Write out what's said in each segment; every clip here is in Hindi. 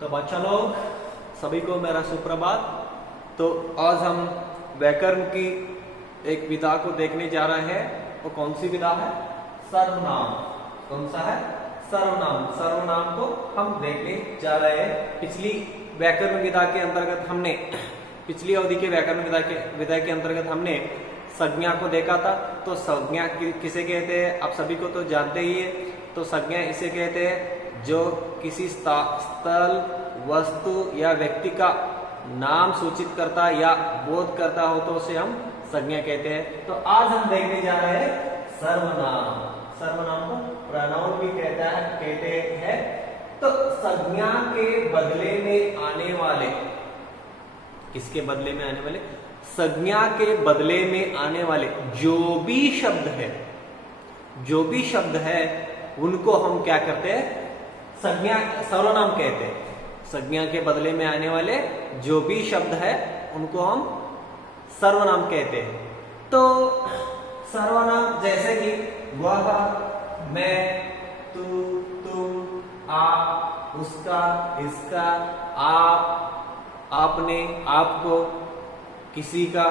तो बच्चा लोग सभी को मेरा सुप्रभात। तो आज हम व्याकरण की एक विधा को देखने जा रहे हैं। वो कौन सी विधा है? सर्वनाम। कौन सा है? सर्वनाम। सर्वनाम को हम देखने जा रहे हैं। पिछली व्याकरण विधा के अंतर्गत हमने पिछली अवधि के व्याकरण विधा के अंतर्गत हमने संज्ञा को देखा था। तो संज्ञा किसे कहते हैं आप सभी को तो जानते ही है। तो संज्ञा इसे कहते हैं जो किसी स्थल, वस्तु या व्यक्ति का नाम सूचित करता या बोध करता हो तो उसे हम संज्ञा कहते हैं। तो आज हम देखने जा रहे हैं सर्वनाम। सर्वनाम को प्रोनाउन भी कहते हैं। तो संज्ञा के बदले में आने वाले, किसके बदले में आने वाले? संज्ञा के बदले में आने वाले जो भी शब्द है उनको हम क्या करते हैं? संज्ञा, सर्वनाम कहते हैं। संज्ञा के बदले में आने वाले जो भी शब्द है उनको हम सर्वनाम कहते हैं। तो सर्वनाम जैसे कि वह, मैं, तू, तुम, आप, उसका, इसका, आप, आपने, आपको, किसी का,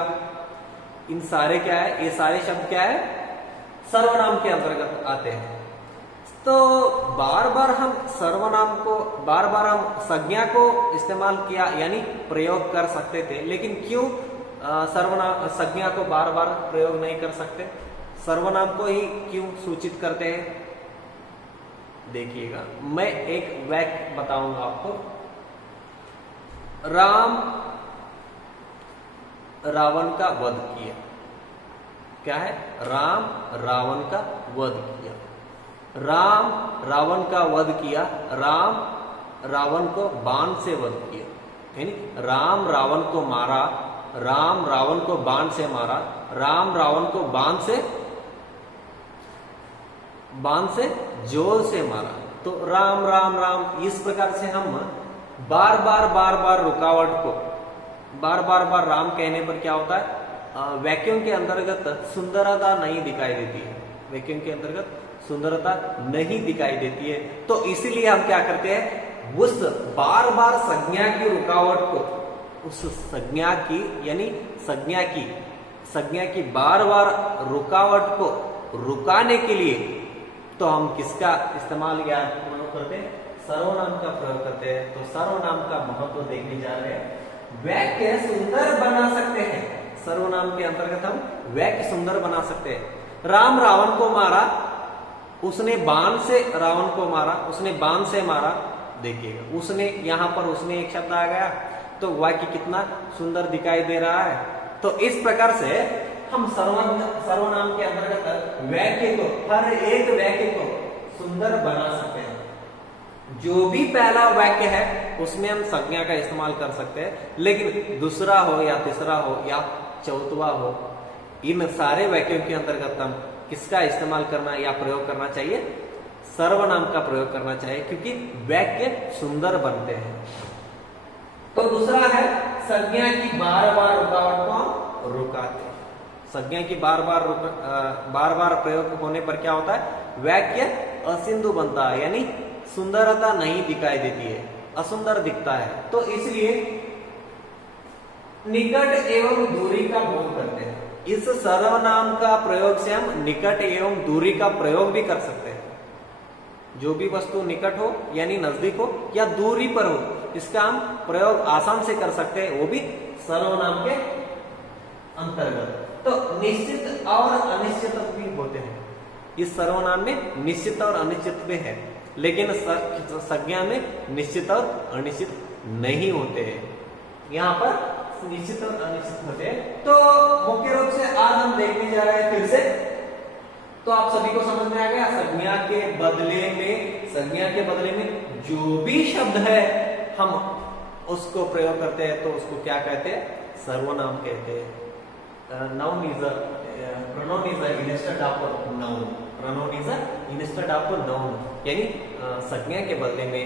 इन सारे क्या है? ये सारे शब्द क्या है? सर्वनाम के अंतर्गत आते हैं। तो बार बार हम संज्ञा को इस्तेमाल किया यानी प्रयोग कर सकते थे, लेकिन क्यों संज्ञा को बार बार प्रयोग नहीं कर सकते? सर्वनाम को ही क्यों सूचित करते हैं? देखिएगा, मैं एक वाक्य बताऊंगा आपको। राम रावण का वध किया। क्या है? राम रावण का वध किया। राम रावण का वध किया। राम रावण को बाण से वध किया। यानी राम रावण को मारा। राम रावण को बाण से मारा। राम रावण को बाण से जोर से मारा। तो राम राम राम, इस प्रकार से हम बार बार रुकावट को बार राम कहने पर क्या होता है? वैक्यूम के अंतर्गत सुंदरता नहीं दिखाई देती है। वैक्यूम के अंतर्गत सुंदरता नहीं दिखाई देती है। तो इसीलिए हम क्या करते हैं? उस बार संज्ञा की रुकावट को, उस संज्ञा की यानी संज्ञा की बार रुकावट को रुकाने के लिए तो हम किसका इस्तेमाल या प्रयोग करते हैं? सर्वनाम का प्रयोग करते हैं। तो सर्वनाम का महत्व देखने जा रहे हैं। वाक्य सुंदर बना सकते हैं। सर्वनाम के अंतर्गत हम वाक्य सुंदर बना सकते हैं। राम रावण को मारा, उसने बाण से रावण को मारा, उसने बाण से मारा। देखिएगा, उसने, यहां पर उसने एक शब्द आ गया तो वाक्य कितना सुंदर दिखाई दे रहा है। तो इस प्रकार से हम सर्वनाम के अंतर्गत वाक्य को, हर एक वाक्य को सुंदर बना सकते हैं। जो भी पहला वाक्य है उसमें हम संज्ञा का इस्तेमाल कर सकते हैं, लेकिन दूसरा हो या तीसरा हो या चौथवा हो, इन सारे वाक्यों के अंतर्गत हम किसका इस्तेमाल करना या प्रयोग करना चाहिए? सर्वनाम का प्रयोग करना चाहिए, क्योंकि वाक्य सुंदर बनते हैं। तो दूसरा है संज्ञा की बार रुकावट को हम रुकाते हैं। संज्ञा की बार बार प्रयोग होने पर क्या होता है? वाक्य असिंधु बनता है, यानी सुंदरता नहीं दिखाई देती है, असुंदर दिखता है। तो इसलिए निकट एवं दूरी का बोध करते हैं। इस सर्वनाम का प्रयोग से हम निकट एवं दूरी का प्रयोग भी कर सकते हैं। जो भी वस्तु निकट हो यानी नजदीक हो या दूरी पर हो, इसका हम प्रयोग आसान से कर सकते हैं, वो भी सर्वनाम के अंतर्गत। तो निश्चित और अनिश्चित भी होते हैं। इस सर्वनाम में निश्चित और अनिश्चित भी है, लेकिन संज्ञा में निश्चित और अनिश्चित नहीं होते हैं। यहाँ पर निश्चित और अनिश्चित होते हैं। तो मुख्य रूप से आज हम देखने जा रहे हैं फिर से। तो आप सभी को समझ में आ गया? संज्ञा के बदले में जो भी शब्द है हम उसको प्रयोग करते हैं तो उसको क्या कहते हैं? सर्वनाम कहते हैं। Noun is a pronoun is a instead of noun. Pronoun is a instead of noun. यानी संज्ञा के बदले में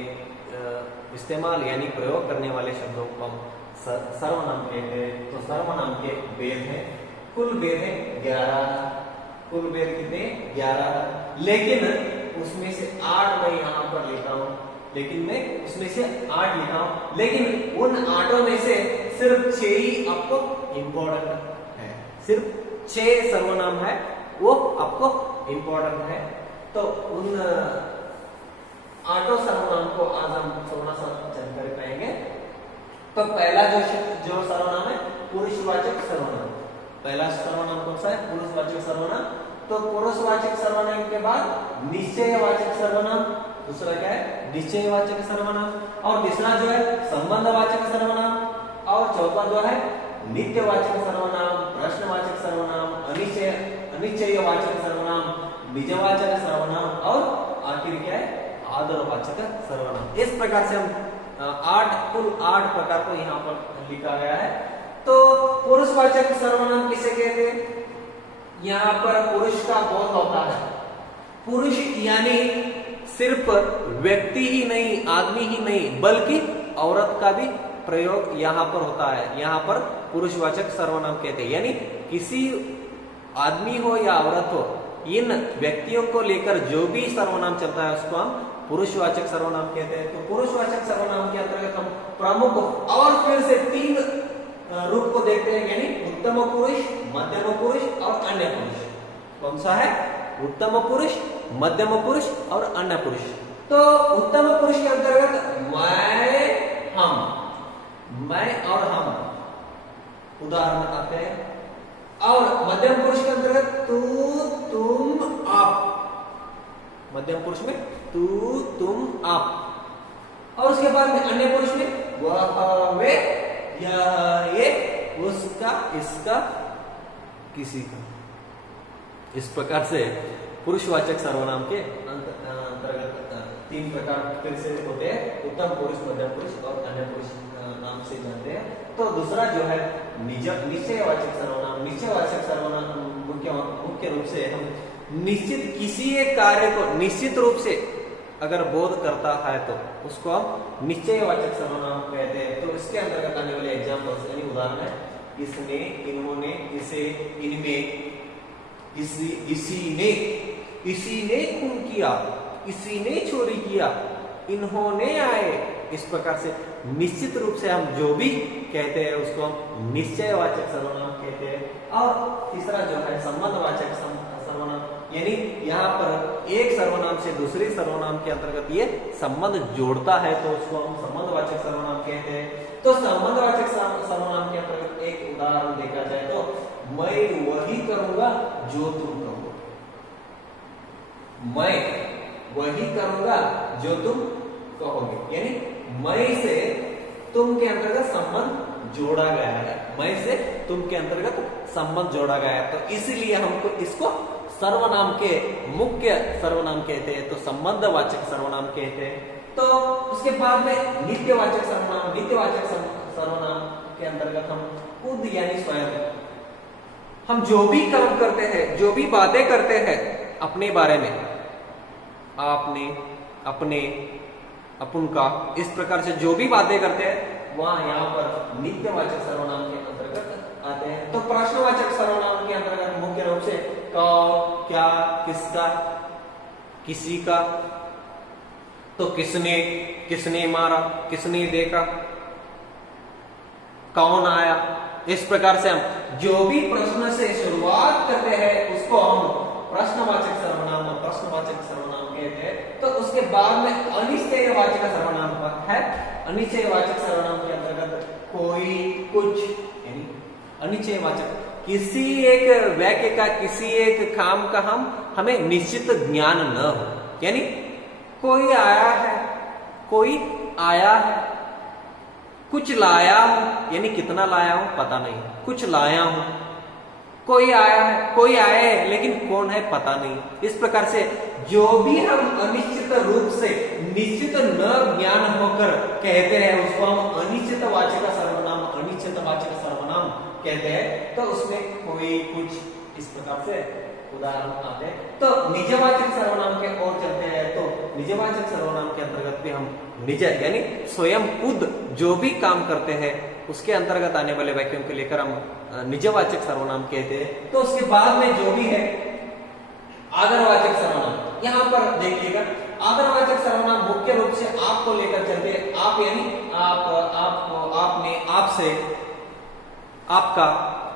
इस्तेमाल यानी प्रयोग करने वाले शब्दों को हम सर्वनाम कहते हैं। तो सर्वनाम के वेद है, कुल वेद है 11। कुल वेद कितने? 11। लेकिन उसमें से 8 मैं यहाँ पर लेता हूँ। लेकिन मैं उसमें से 8 लिखा हूं, लेकिन उन 8 में से सिर्फ 6 ही आपको इंपॉर्टेंट है, सिर्फ 6 सर्वनाम है वो आपको इंपॉर्टेंट है। तो उन 8 सर्वनाम को आज हम थोड़ा सा जानकारी पाएंगे। तो पहला जो सर्वनाम है पुरुषवाचक सर्वनाम। पहला सर्वनाम कौन सा है? पुरुषवाचक सर्वनाम। तो पुरुषवाचक सर्वनाम के बाद निश्चयवाचक सर्वनाम, दूसरा क्या है? निश्चयवाचक सर्वनाम। और तीसरा जो है संबंधवाचक सर्वनाम, और चौथा जो है नित्यवाचक सर्वनाम, प्रश्नवाचक सर्वनाम, अनिश्चयवाचक सर्वनाम, निजवाचक सर्वनाम, और आखिर क्या है? आदरवाचक सर्वनाम। इस प्रकार से हम कुल 8 प्रकार को यहाँ पर लिखा गया है। तो पुरुषवाचक सर्वनाम किसे कहते हैं? यहाँ पर पुरुष का बोध होता है। पुरुष यानी सिर्फ व्यक्ति ही नहीं, आदमी ही नहीं, बल्कि औरत का भी प्रयोग यहाँ पर होता है। यहाँ पर पुरुषवाचक सर्वनाम कहते हैं, यानी किसी आदमी हो या औरत हो, इन व्यक्तियों को लेकर जो भी सर्वनाम चलता है उसको हम पुरुषवाचक सर्वनाम कहते हैं। तो पुरुषवाचक सर्वनाम के अंतर्गत हम प्रमुख और फिर से 3 रूप को देखते हैं, यानी उत्तम पुरुष, मध्यम पुरुष और अन्य पुरुष। कौन सा है? उत्तम पुरुष, मध्यम पुरुष और अन्य पुरुष। तो उत्तम पुरुष के अंतर्गत मैं, हम, मैं और हम उदाहरण आते हैं। और मध्यम पुरुष के अंतर्गत तू, तुम, आप। मध्यम पुरुष में तू, तुम, आप। और उसके बाद में अन्य पुरुष में वह, वे, यह, ये, उसका, इसका, किसी का। इस प्रकार से पुरुषवाचक सर्वनाम के अंतर्गत 3 प्रकार फिर से होते हैं, उत्तम पुरुष, मध्यम पुरुष और अन्य पुरुष नाम से जानते हैं। तो दूसरा जो है निश्चयवाचक सर्वनाम। निश्चयवाचक सर्वनाम मुख्य रूप से हम निश्चित किसी एक कार्य को निश्चित रूप से अगर बोध करता है तो उसको हम निश्चयवाचक सर्वनाम कहते हैं। तो इसके अंतर्गत आने वाले एग्जाम्पल्स यानी उदाहरण है इसने, इन्होंने, इसे, इनमें, इसी ने खून किया, इसी ने चोरी किया, इन्होंने आए। इस प्रकार से निश्चित रूप से हम जो भी कहते हैं उसको हम निश्चयवाचक सर्वनाम कहते हैं। और तीसरा जो है संबंधवाचक सर्वनाम, यानी यहाँ पर एक सर्वनाम से दूसरे सर्वनाम के अंतर्गत ये संबंध जोड़ता है तो उसको हम संबंधवाचक सर्वनाम कहते हैं। तो संबंधवाचक सर्वनाम के अंतर्गत एक उदाहरण देखा जाए तो मैं वही करूंगा जो तुम करो, मैं वही करूंगा जो तुम कहोगे, यानी मैं से तुम के अंतर्गत संबंध जोड़ा गया है, मैं से तुम के अंतर्गत संबंध जोड़ा गया है। तो इसीलिए हमको इसको सर्वनाम के मुख्य सर्वनाम कहते हैं, तो संबंधवाचक सर्वनाम कहते हैं। तो उसके बाद में नित्यवाचक सर्वनाम। नित्यवाचक सर्वनाम के अंतर्गत हम खुद यानी स्वयं, हम जो भी काम करते हैं, जो भी बातें करते हैं अपने बारे में, आपने, अपने, अपन का, इस प्रकार से जो भी बातें करते हैं वहां यहाँ पर नित्यवाचक सर्वनाम के अंतर्गत आते हैं। तो प्रश्नवाचक सर्वनाम के अंतर्गत मुख्य रूप से कौन, क्या, किसका, किसी का। तो किसने, किसने मारा, किसने देखा, कौन आया। इस प्रकार से हम जो भी प्रश्न से शुरुआत करते हैं उसको हम प्रश्नवाचक सर्वनाम और प्रश्नवाचक सर्वनाम कहते हैं। तो उसके बाद में अनिश्चयवाचक सर्वनाम है। अनिश्चयवाचक सर्वनाम के अंतर्गत कोई, कुछ, यानी अनिश्चयवाचक किसी एक वाक्य का, किसी एक काम का हमें निश्चित ज्ञान न हो, यानी कोई आया है, कोई आया है, कुछ लाया हूं, यानी कितना लाया हूं पता नहीं, कुछ लाया हूं, कोई आया है, कोई आया है लेकिन कौन है पता नहीं। इस प्रकार से जो भी हम अनिश्चित रूप से निश्चित न ज्ञान होकर कहते हैं उसको हम अनिश्चित वाचक सर्वनाम, अनिश्चित वाचक सर्वनाम कहते हैं। तो उसमें कोई, कुछ, इस प्रकार से उदाहरण आते हैं। तो निजवाचक सर्वनाम के ओर चलते हैं। तो निजवाचक सर्वनाम के अंतर्गत भी हम निज यानी स्वयं खुद जो भी काम करते हैं उसके अंतर्गत आने वाले वाक्यों को लेकर हम निजवाचक सर्वनाम कहते हैं। तो उसके बाद में जो भी है आदरवाचक सर्वनाम, यहाँ पर देखिएगा आदरवाचक सर्वनाम मुख्य रूप से आपको लेकर चलते हैं। आप यानी आपने, आपसे, आपका,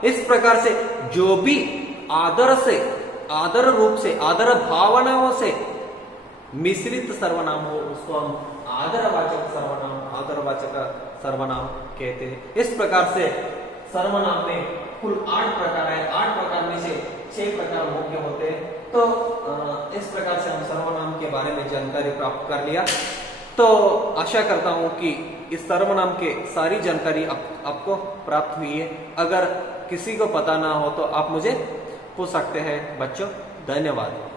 इस प्रकार से जो भी आदर से, आदर रूप से, आदर भावनाओं से मिश्रित सर्वनाम हो उसको हम आदरवाचक सर्वनाम कहते हैं। इस प्रकार से सर्वनाम में कुल 8 प्रकार है। 8 प्रकार में से 6 प्रकार मुख्य होते हैं। तो इस प्रकार से हम सर्वनाम के बारे में जानकारी प्राप्त कर लिया। तो आशा करता हूं कि इस सर्वनाम के सारी जानकारी आपको प्राप्त हुई है। अगर किसी को पता ना हो तो आप मुझे पूछ सकते हैं बच्चों। धन्यवाद।